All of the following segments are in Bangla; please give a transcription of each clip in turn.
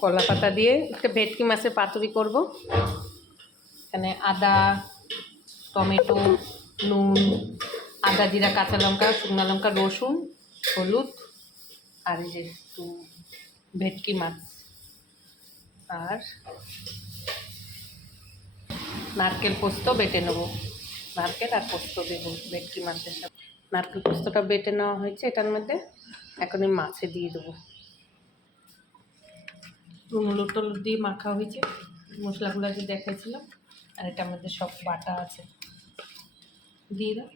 কলা পাতা দিয়ে একটা ভেটকি মাছের পাতুরি করব। এখানে আদা, টমেটো, নুন, আদা জিরা কাঁচা লঙ্কা, শুকনো লঙ্কা, রসুন, হলুদ আর এই যে একটু ভেটকি মাছ আর নারকেল পোস্ত বেটে নেব। নারকেল আর পোস্ত দেবো ভেটকি মাছের সাথে। নারকেল পোস্তটা বেটে নেওয়া হয়েছে, এটার মধ্যে এখন এই মাছে দিয়ে দেবো। হলুদ টলুদ দিয়ে মাখা হয়েছে, মশলাগুলো যে দেখাইছিলাম, আর এটার মধ্যে সব বাটা আছে, দিয়ে দাও।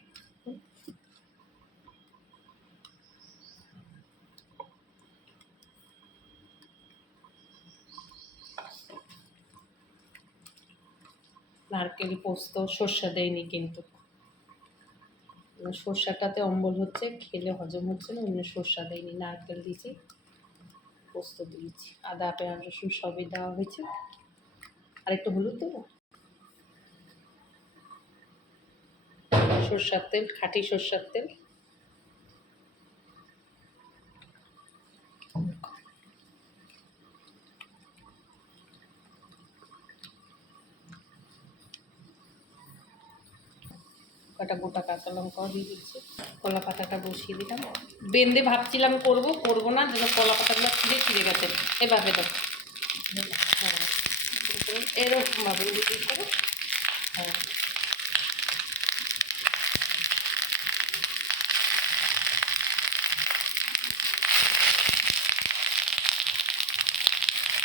নারকেল পোস্ত সর্ষে দেয়নি কিন্তু, সর্ষাটাতে অম্বল হচ্ছে, খেলে হজম হচ্ছে না, অন্য সর্ষা দেয়নি, নারকেল দিয়েছি, পোস্ত দিয়েছি, আদা পেঁয়াজ রসুন সবই দেওয়া হয়েছে। আর একটু হলুদ দেবো, সর্ষার তেল, খাঁটি সর্ষার তেল। কটা গোটা কাঁচা লঙ্কাও দিয়ে দিচ্ছি। কলা পাতাটা বসিয়ে দিলাম, বেঁধে ভাবছিলাম করবো না, যেন কলা পাতাগুলো ছিঁড়ে গেছে। এভাবে দেখো, হ্যাঁ এরকমভাবে করে, হ্যাঁ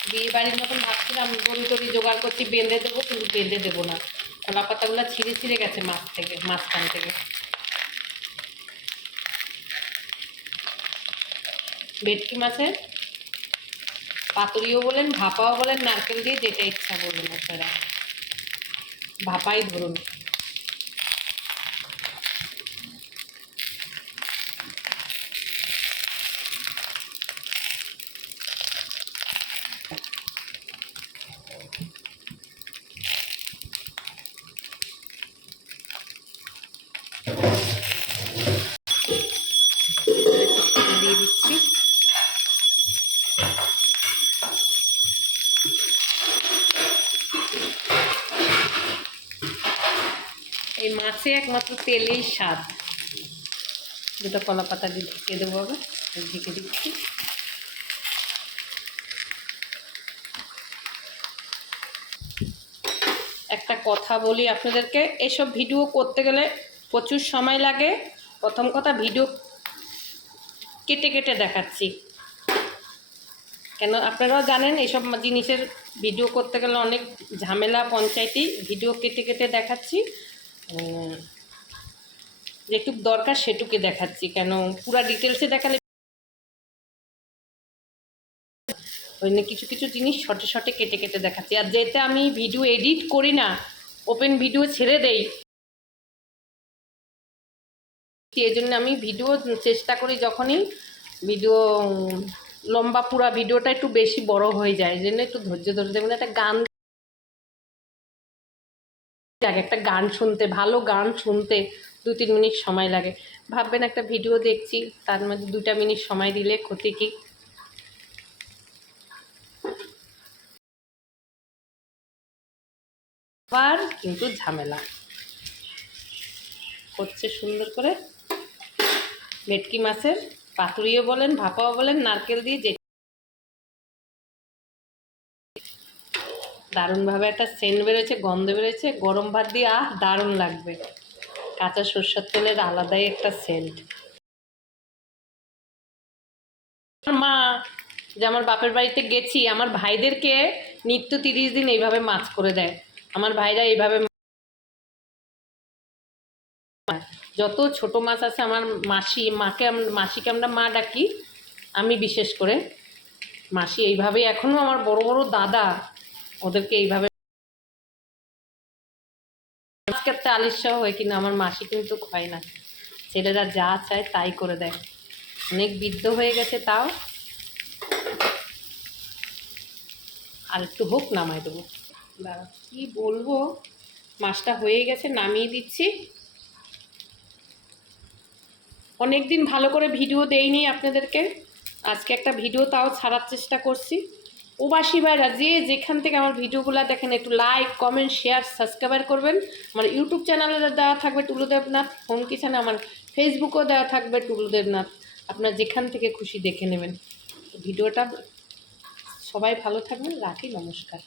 বিয়ে বাড়ির মতন ভাবছিলাম দড়ি টড়ি জোগাড় করছি, বেঁধে দেবো, কিন্তু বেঁধে দেবো না, কলা পাতাগুলো ছিঁড়ে গেছে মাঝখান থেকে। ভেটকি মাছের পাতুরিও বলেন, ভাপাও বলেন, নারকেল দিয়ে যেটা ইচ্ছা বলবেন আপনারা, ভাপাই ধরুন। দিয়ে দিচ্ছি, এই মাছে একমাত্র তেলেই স্বাদ। দুটো কলা পাতা দিয়ে ঢেকে দেবো, আবার ঢেকে দিচ্ছি। একটা কথা বলি আপনাদেরকে, এসব ভিডিও করতে গেলে প্রচুর সময় লাগে। প্রথম কথা, ভিডিও কেটে কেটে দেখাচ্ছি, কেন আপনারাও জানেন এইসব জিনিসের ভিডিও করতে গেলে অনেক ঝামেলা পঞ্চায়েতি। ভিডিও কেটে কেটে দেখাচ্ছি, যেটুক দরকার সেটুকু দেখাচ্ছি, কেন পুরো ডিটেলসে দেখালে ওই কিছু কিছু জিনিস শর্টে শর্টে কেটে কেটে দেখাচ্ছি। আর যেটা আমি ভিডিও এডিট করি না, ওপেন ভিডিও ছেড়ে দেই, এই জন্য আমি ভিডিও চেষ্টা করি যখনই ভিডিও লম্বা পুরা ভিডিওটা একটু বেশি বড় হয়ে যায়, এই জন্য একটু ধৈর্য ধরে দেবেন। একটা গান, একটা গান শুনতে, ভালো গান শুনতে 2-3 মিনিট সময় লাগে। ভাববেন একটা ভিডিও দেখছি, তার মধ্যে 2টা মিনিট সময় দিলে ক্ষতি কি? আবার কিন্তু ঝামেলা হচ্ছে সুন্দর করে। ভেটকি মাছের পাতুরিও বলেন, ভাপাও বলেন, নারকেল দিয়ে যে দারুণভাবে একটা সেন্ট বেরোচ্ছে, গন্ধ বেরোচ্ছে, গরম ভাত দিয়ে দারুণ লাগবে। কাঁচা সরষের তেলের আলাদাই একটা সেন্ট। মা, যে আমার বাপের বাড়িতে গেছি, আমার ভাইদেরকে নিত্য 30 দিন এইভাবে মাছ করে দেয়। আমার ভাইরা এইভাবে, যত ছোট মাছ আছে, আমার মাসিকে আমরা মা ডাকি, আমি বিশেষ করে মাসি এইভাবে, এখনও আমার বড় বড় দাদা ওদেরকে এইভাবে মাছ কাটতে আলিস্যা হয়, কিনা আমার মাসি কিন্তু হয় না, ছেলেরা যা চায় তাই করে দেয়। অনেক বৃদ্ধ হয়ে গেছে, তাও আর একটু হোক, নামাই দেবো। দাঁড়া, কি বলবো, মাছটা হয়ে গেছে, নামিয়ে দিচ্ছি। অনেক দিন ভালো করে ভিডিও দেইনি আপনাদেরকে, আজকে একটা ভিডিও তাও ছাড়ার চেষ্টা করছি। প্রবাসী ভাইরা যে যেখান থেকে আমার ভিডিওগুলো দেখেন একটু লাইক কমেন্ট শেয়ার সাবস্ক্রাইব করবেন। আমার ইউটিউব চ্যানেলে দেওয়া থাকবে টুলু দেবনাথ হোম কিচেনে, আমার ফেসবুকেও দেওয়া থাকবে টুলু দেবনাথ, আপনার যেখান থেকে খুশি দেখে নেবেন। ভিডিওটা সবাই ভালো থাকবেন, রাখি, নমস্কার।